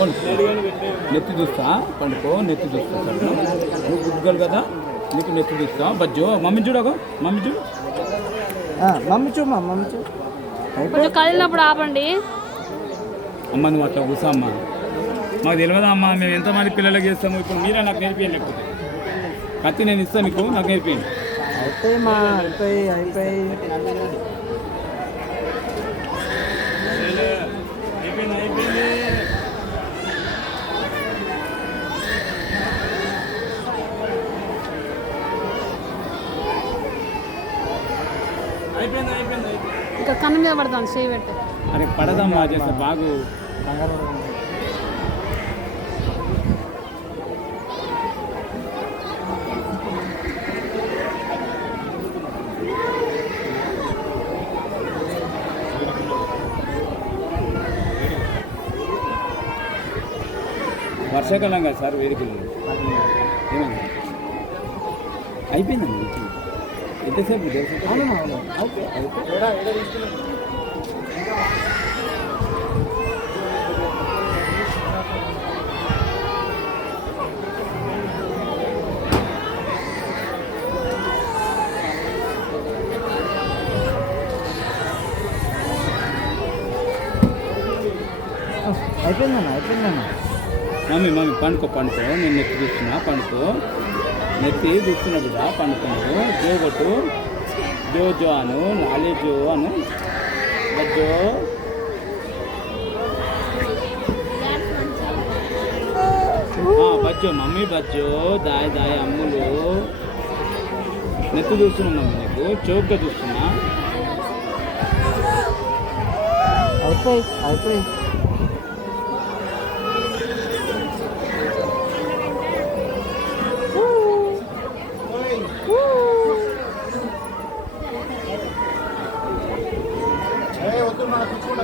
నెత్తి చూస్తా పండుకో, నెత్తి చూస్తా సార్. నువ్వు గుడ్గలు కదా, నీకు నెత్తి చూస్తా. బజ్జో మమ్మీ చూడకు, మమ్మీ చూడు, మమ్మీ చూ మమ్మీ చూ. కొంచెం కదిలినప్పుడు ఆపండి. అమ్మ నువ్వు అట్లా కూసా అమ్మ, మాకు తెలియదా అమ్మ, మేము ఎంతమంది పిల్లలకి చేస్తాము. ఇప్పుడు మీరే నాకు నేర్పియండి, లేకపోతే కత్తి నేను ఇస్తాను నీకు, నాకు నేర్పియండి. అయిపోయి మా అయిపోయి అయిపోయి ఇంకా కన్ను మీద పడతాను, చేయి పెట్టు. అరే పడదమ్మా, చేస్తా బాగు. వర్షాకాలం కదా సార్, వేదికలు ఏమైంది అయిపోయిందండి. ఎంతసేపు అయిపోయిందన్న అయిపోయిందన్న. మమ్మీ మమ్మీ పండుకో పండుకో, నేను నెత్తి చూస్తున్నా, పండుకో, నెత్తి చూస్తున్నా బిడ్డ, పండుకోను. జో కొట్టు, జో జో అను, నాలే జో అను, బజ్జో. బజ్జో మమ్మీ బజ్జో, దాయ దాయ అమ్ములు. నెత్తి చూస్తున్నా మమ్మీ, నీకు చౌక్గా చూస్తున్నా. అయిపోయి అయిపోయి